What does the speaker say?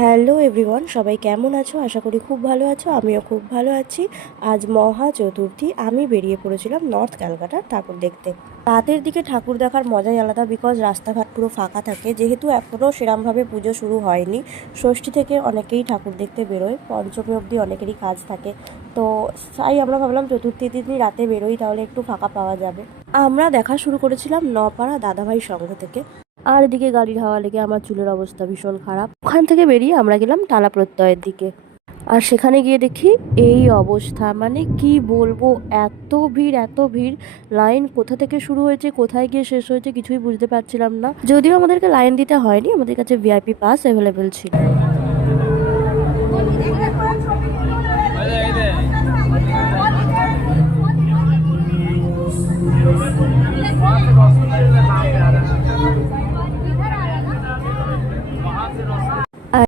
Hello everyone, সবাই কেমন আছো? আশা করি খুব ভালো আছো। আমিও খুব ভালো আছি। আজ মহা চতুর্থী। আমি বেরিয়ে পড়েছিলাম নর্থ ক্যালকাটার ঠাকুর দেখতে। রাতের দিকে ঠাকুর দেখার মজাই আলাদা, বিকজ রাস্তাঘাট পুরো ফাঁকা থাকে। যেহেতু এখনও সেরমভাবে পুজো শুরু হয়নি, ষষ্ঠী থেকে অনেকেই ঠাকুর দেখতে বেরোয়, পঞ্চমী অবধি অনেকেরই কাজ থাকে। তো তাই আমরা ভাবলাম চতুর্থী দিনই রাতে বেরোই, তাহলে একটু ফাঁকা পাওয়া যাবে। আমরা দেখা শুরু করেছিলাম নপাড়া দাদাভাই সংঘ থেকে। আর এদিকে গাড়ির হাওয়া লেগে আমার চুলের অবস্থা ভীষণ খারাপ। ওখান থেকে বেরিয়ে আমরা গেলাম টালা প্রত্যয়ের দিকে। আর সেখানে গিয়ে দেখি এই অবস্থা, মানে কি বলবো, এত ভিড় এত ভিড়। লাইন কোথা থেকে শুরু হয়েছে কোথায় গিয়ে শেষ হয়েছে কিছুই বুঝতে পারছিলাম না। যদিও আমাদেরকে লাইন দিতে হয়নি, আমাদের কাছে ভিআইপি পাস অ্যাভেলেবেল ছিল।